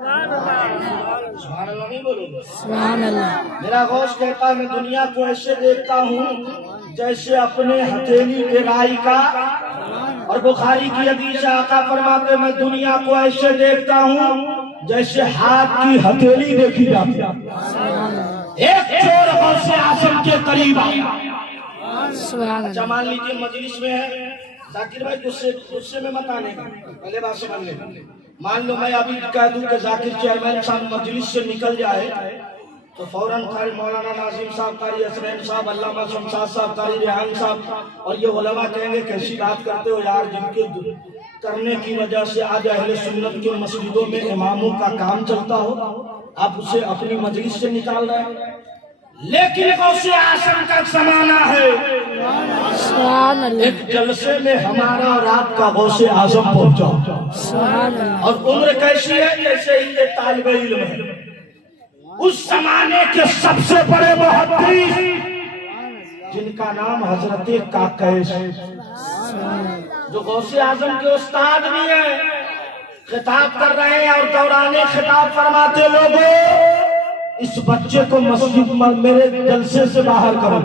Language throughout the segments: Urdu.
سبحان اللہ نہیں بولو؟ سبحان اللہ. میرا غوث کہتا ہے میں دنیا کو ایسے دیکھتا ہوں جیسے اپنے ہتھیلی کے رائی کا. اور بخاری کی حدیث آقا فرماتے میں دنیا کو ایسے دیکھتا ہوں جیسے ہاتھ کی ہتھیلی دیکھی جاتی ہے. ایک چور غوث اعظم کے قریب آیا. سبحان اچھا اللہ. مان لیجیے مجلس میں ہے ذاکر بھائی غصے میں مت آنے کا پہلے بات سمجھ لیں. مان لو میں ابھی کہہ دوں کہ ذاکر چیئرمین صاحب مجلس سے نکل جائے تو فوراً قاری مولانا ناظم صاحب، قاری حسنین صاحب، علامہ شمشاد صاحب، قاری ریحان صاحب اور یہ علماء کہیں گے کیسی بات کرتے ہو یار، جن کے کرنے کی وجہ سے آج اہل سنت کے مسجدوں میں اماموں کا کام چلتا ہو، آپ اسے اپنی مجلس سے نکال رہے ہیں. لیکن غوث اعظم کا زمانہ ہے. سبحان اللہ. ایک جلسے میں ہمارا رات کا غوث اعظم پہنچا سبحان اللہ. اور عمر کیسی ہے جیسے ہی یہ طالب علم ہے. اس زمانے کے سب سے بڑے محدث جن کا نام حضرت کاکیس جو غوث اعظم کے استاد بھی ہیں خطاب کر رہے ہیں اور دوران خطاب فرماتے لوگوں اس بچے کو مسجد میرے جلسے سے باہر کرو،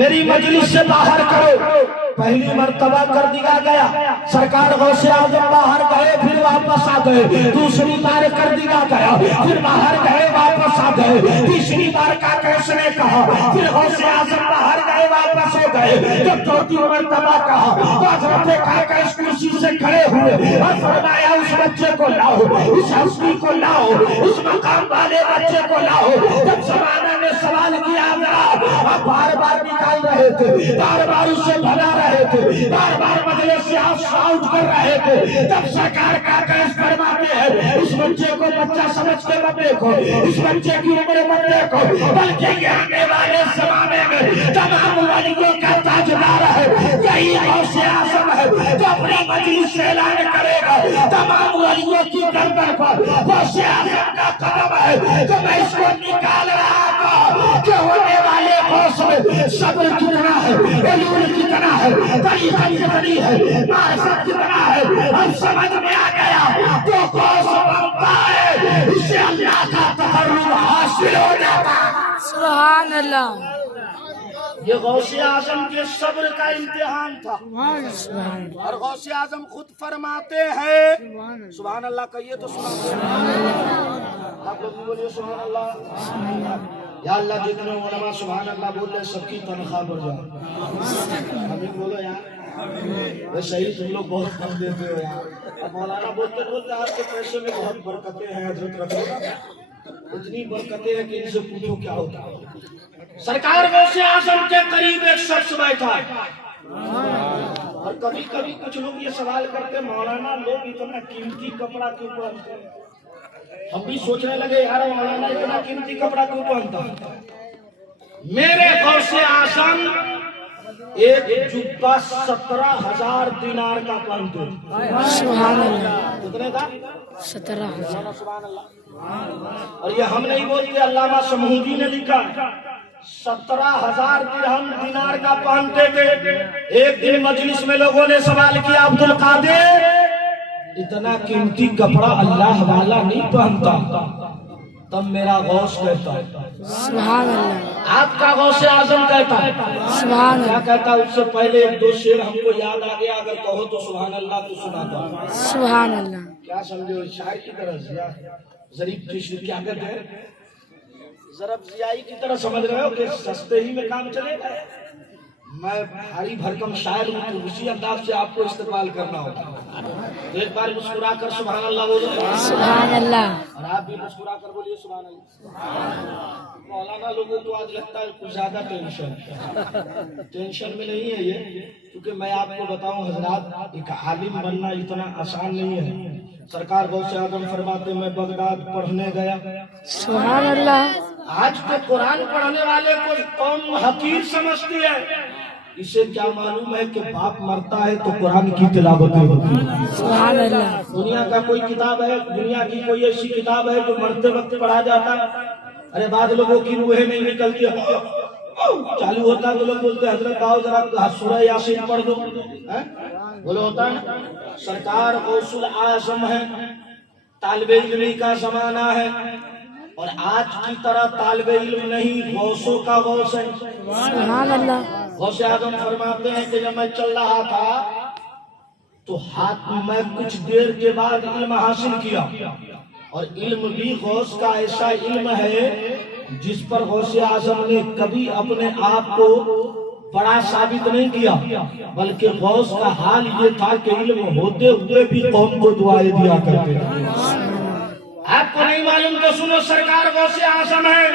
میری مجلس سے باہر کرو. پہلی مرتبہ کر دیا گیا، سرکار غوث اعظم باہر گئے پھر واپس آ گئے. دوسری بار کر دیا گیا، پھر باہر گئے واپس آ گئے. تیسری بار کاکیس نے کہا، پھر غوث اعظم باہر گئے واپس ہو گئے. جب چوتھی مرتبہ کہا تو حضرت کاکیس کرسی سے کھڑے ہوئے اور فرمایا اس بچے کو لاؤ، اس ہستی کو لاؤ، اس مقام والے بچے کو لاؤ. جب زمانہ نے سوال کیا آپ بار بار نکال رہے تھے، بار بار اسے بھلا رہے تھے، بار بار مجلس سے آؤٹ کر رہے تھے. تب سرکار کاکیس فرماتے ہیں اس بچے کو بچہ سمجھ کے مت دیکھو، اس بچے کی عمر مت دیکھو، بلکہ یہ آنے والے زمانے میں تمام ولیوں کا تاجدار ہے. یہی غوث اعظم ہے جو اپنی مجلس سے اعلان کرے گا تمام ولیوں کی گردن پر غوث اعظم کا قدم ہے کہ میں اس کو نکال رہا ہوں. کہ ہونے والے غوث میں صبر کتنا ہے، علم کتنا ہے، طریقہ کتنی ہے، معرفت کتنا ہے، ہم سمجھ میں آ گیا. تو غوث بنتا ہے اسے اللہ کا تقرب حاصل ہو جاتا. سبحان اللہ. یہ غوث اعظم کے صبر کا امتحان تھا. سبحان اللہ. اور غوث اعظم خود فرماتے ہیں سبحان اللہ کہیے تو سبحان اللہ. آپ لوگ بھی بولیے سبحان اللہ. یا اللہ جتنے علماء سبحان اللہ بول رہے سب کی تنخواہ بڑھ جائے. ہمیں بولو یار ویسے ہی تم لوگ بہت کم دیتے ہو یار. اب مولانا بولتے بولتے آپ کے پیسے میں بہت برکتیں ہیں حضرت رکھو، اتنی برکتیں ہیں کہ ان سے پوچھو کیا ہوتا ہے. سرکار غوث اعظم کے قریب ایک شخص بیٹھا اور کبھی کبھی کچھ لوگ یہ سوال کرتے مولانا لوگ اتنا قیمتی کپڑا کیوں پہنتے ہیں. ہم بھی سوچنے لگے یار مولانا اتنا قیمتی کپڑا کیوں پہنتا. میرے غوث اعظم ایک جبہ 17,000 دینار کا پہنتے. سبحان اللہ. کتنے کا؟ 17,000. سبحان اللہ. اور یہ ہم نہیں بولتے، علامہ سمہودی نے لکھا 17,000 درہم دینار کا پہنتے تھے. ایک دن مجلس میں لوگوں نے سوال کیا عبد القادر اتنا قیمتی کپڑا اللہ والا نہیں پہنتا. تب میرا غوث کہتا ہے سبحان اللہ. آپ کا غوث اعظم کہتا ہے سبحان کیا اللہ. کہتا ہے. اس سے پہلے ایک دو شعر ہم کو یاد آ گیا، اگر کہو تو سبحان اللہ تو سناتا ہوں. سبحان اللہ. کیا سمجھو شاعر کی طرح ضریب کشن کیا کہتے ہیں ضرب زیائی کی طرح سمجھ رہے ہو کہ سستے ہی میں کام چلے گا. میں بھاری بھرکم شاعر ہوں تو اسی انداز سے آپ کو استقبال کرنا ہوگا. تو ایک بار مسکرا کر سبحان اللہ بولو. سبحان اللہ. اور آپ بھی مسکرا کر بولیے سبحان اللہ. مولانا لوگوں کو آج لگتا ہے کچھ زیادہ ٹینشن میں نہیں ہے یہ، کیونکہ میں آپ کو بتاؤں حضرات ایک عالم بننا اتنا آسان نہیں ہے. سرکار غوث اعظم فرماتے میں بغداد پڑھنے گیا. سبحان اللہ. آج تو قرآن پڑھنے والے کو قوم حقیر سمجھتی ہے. اسے کیا معلوم ہے کہ باپ مرتا ہے تو قرآن کی تلاوتیں ہوتی ہیں. سبحان اللہ. دنیا کا کوئی کتاب ہے، دنیا کی کوئی ایسی کتاب ہے جو مرتے وقت پڑھا جاتا ہے؟ ارے بعض لوگوں کی روحیں نہیں نکلتی، چالو ہوتا ہے تو لوگ بولتے ہیں حضرت آؤ ذرا سورہ یاسین پڑھ دو. بولو ہوتا ہے. سرکار غوث الاعظم ہے طالب علمی کا زمانہ ہے، اور آج کی طرح طالب علم نہیں، غوثوں کا غوث ہے۔ سبحان اللہ، غوث اعظم فرماتے ہیں کہ جب میں چل رہا تھا تو ہاتھ میں کچھ دیر کے بعد علم حاصل کیا، اور علم بھی غوث کا ایسا علم ہے جس پر غوث اعظم نے کبھی اپنے آپ کو بڑا ثابت نہیں کیا، بلکہ غوث کا حال یہ تھا کہ علم ہوتے ہوئے بھی قوم کو دعائیں دیا کرتے تھے۔ آپ کو نہیں معلوم تو سنو، سرکار غوث اعظم ہے،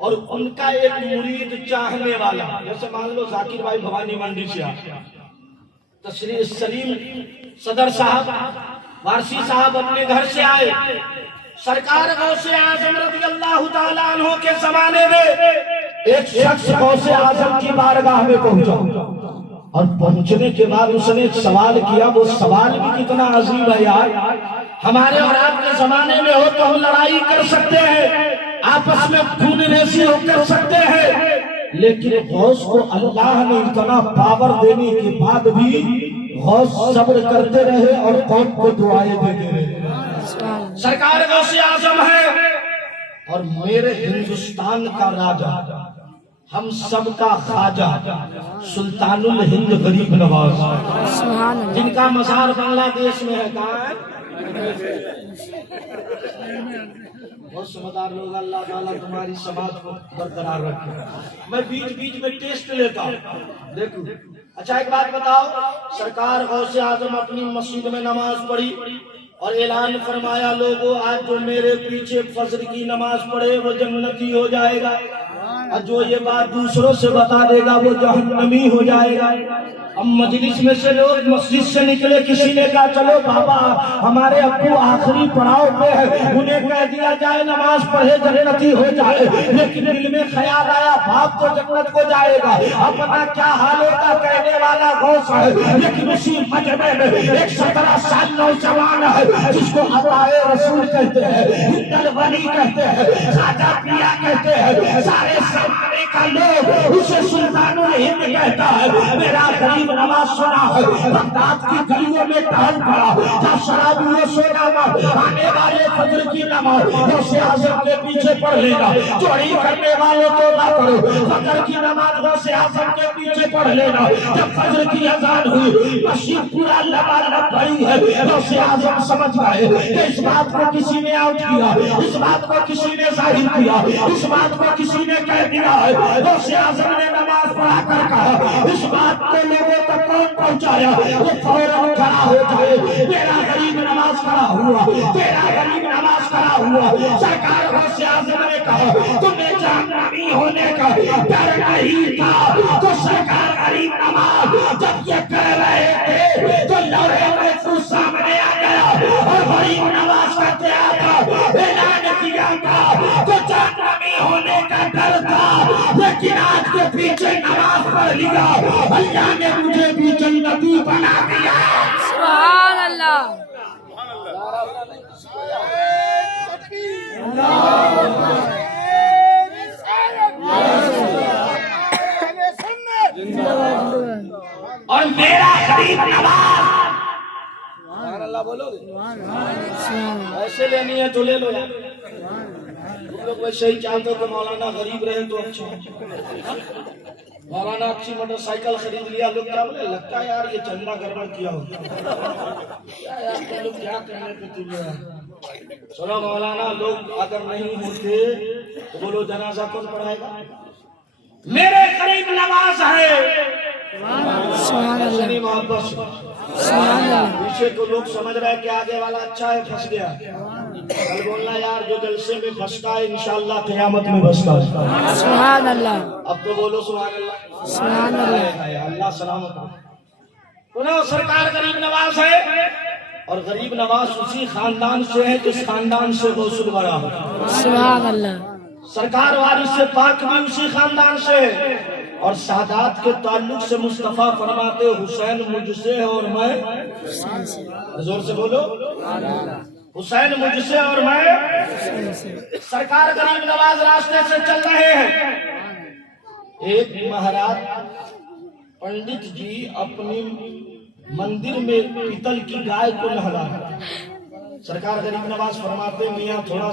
اور ان کا ایک مرید چاہنے والا، جیسے مان لو ذاکر بھائی بھوانی منڈی سے آیا، تشریف سلیم صدر صاحب وارسی صاحب اپنے گھر سے آئے، سرکار غوث اعظم رضی اللہ تعالیٰ عنہ کے زمانے میں ایک شخص غوث اعظم کی بارگاہ میں پہنچا، اور پہنچنے کے بعد اس نے سوال کیا۔ وہ سوال بھی کتنا عظیم ہے یار، ہمارے اور آپ کے زمانے میں ہو تو ہم لڑائی کر سکتے ہیں، آپس میں خون ریزی ہو کر سکتے ہیں، لیکن غوث کو اللہ نے اتنا پاور دینے کے بعد بھی غوث صبر کرتے رہے اور قوم کو دعائیں دیتے رہے۔ سرکار غوث اعظم ہے اور میرے ہندوستان کا راجا، ہم سب کا خواجہ، سلطان الہند غریب نواز، جن کا مزار بنگلہ دیش میں ہے۔ کہاں ہے؟ بہت سمجھدار لوگ، اللہ تعالیٰ تمہاری سماعت کو برقرار رکھے۔ میں بیچ بیچ میں ٹیسٹ لیتا ہوں، دیکھو۔ اچھا ایک بات بتاؤ، سرکار غوث اعظم اپنی مسجد میں نماز پڑھی اور اعلان فرمایا، لوگوں آج جو میرے پیچھے فجر کی نماز پڑھے وہ جنتی ہو جائے گا، اور جو یہ بات دوسروں سے بتا دے گا وہ جہنمی ہو جائے گا۔ اب مجلس میں سے لوگ مسجد سے نکلے، کسی نے کہا چلو بابا ہمارے ابو آخری پڑاؤ پہ ہے، انہیں کہہ دیا جائے نماز پڑھے جنتی ہو جائے، لیکن دل میں خیال آیا باپ تو جنت کو جائے گا، اب پتا کیا حال ہوگا، کہنے والا غوث ہے، لیکن اسی مجمع میں ایک 17 سال نوجوان ہے جس کو عطائے رسول کہتے ہیں، ہند الولی کہتے ہیں، خواجہ پیا کہتے ہیں، سارے زمانے کا لوگ اسے سلطان الہند کہتا ہے۔ میرا غریب نواز سنا ہے، بغداد کی گلیوں میں ٹہل پڑا، جب شرابیوں سونا آنے والے فجر کی نماز غوث اعظم کے پیچھے پڑھ لینا، چوری کرنے والوں کو نہ کرو، فجر کی نماز غوث اعظم کے پیچھے پڑھ لینا۔ جب فجر کی اذان ہوئی، مسجد پورا لبالب بھری ہے، غوث اعظم سمجھ گئے کہ اس بات کو کسی نے آؤٹ کیا، اس بات کو کسی نے ظاہر کیا، اس بات کو کسی نے کہہ دیا ہے۔ غوث اعظم نے نماز پڑھا کر کہا، اس بات کو لوگوں تک کون پہنچایا؟ وہ فوراً کھڑا ہو جائے، میرا غریب نماز کھڑا ہوا، تیرا غریب نماز کھڑا ہوا۔ سرکار غوث اعظم نے کہا تمہیں جہنمی ہونے کا ڈر نہیں تھا، تو سرکار غریب نماز جب یہ کہہ رہے تھے تو لوہے محفوظ سامنے آ گیا، اور غریب نماز کا اعلان کیا تھا، تو جہنمی ہونے کا ڈر تھا، لیکن آج کے پیچھے نماز پڑھ لیا، اللہ نے مجھے بھی جنتی بنا دیا۔ سبحان اللہ، اور میرا غریب نواز، سبحان اللہ بولو گے؟ ایسے لینی ہے تو لے لو یار، تم لوگ ویسے ہی چاہتے کہ مولانا غریب رہے تو اچھا، مولانا اچھی موٹر سائیکل خرید لیا، لوگ کیا بولے، لگتا ہے یار یہ چندہ گڑبڑ کیا ہوتا ہے، لوگ کیا کہنے پہ تم سنو مولانا، لوگ اگر نہیں ہوتے تو بولو جنازہ کون پڑھائے گا؟ میرے قریب نواز ہے، سبحان اللہ، محبت سبحان اللہ، پیچھے تو لوگ سمجھ رہے ہیں کہ آگے والا اچھا ہے، پھنس گیا، کل بولنا یار جو جلسے میں پھنستا ہے انشاءاللہ قیامت میں بچتا ہے۔ سبحان اللہ، اب تو بولو سبحان اللہ، سبحان اللہ، اللہ سلامت ہو۔ انہوں سرکار غریب نواز ہے، اور غریب نواز اسی خاندان سے ہے جس خاندان سے غوث الورا ہے۔ سبحان اللہ، سرکار وارث پاک بھی اسی خاندان سے ہے، اور سادات کے تعلق سے مصطفیٰ فرماتے حسین مجھ سے ہے اور میں، زور سے بولو، حسین مجھ سے اور میں۔ سرکار غریب نواز راستے سے چل رہے ہیں، ایک مہاراج پنڈت جی اپنی مندر میں پیتل کی گائے کو نہلا رہے ہیں۔ سرکار غریب نواز فرماتے میاں تھوڑا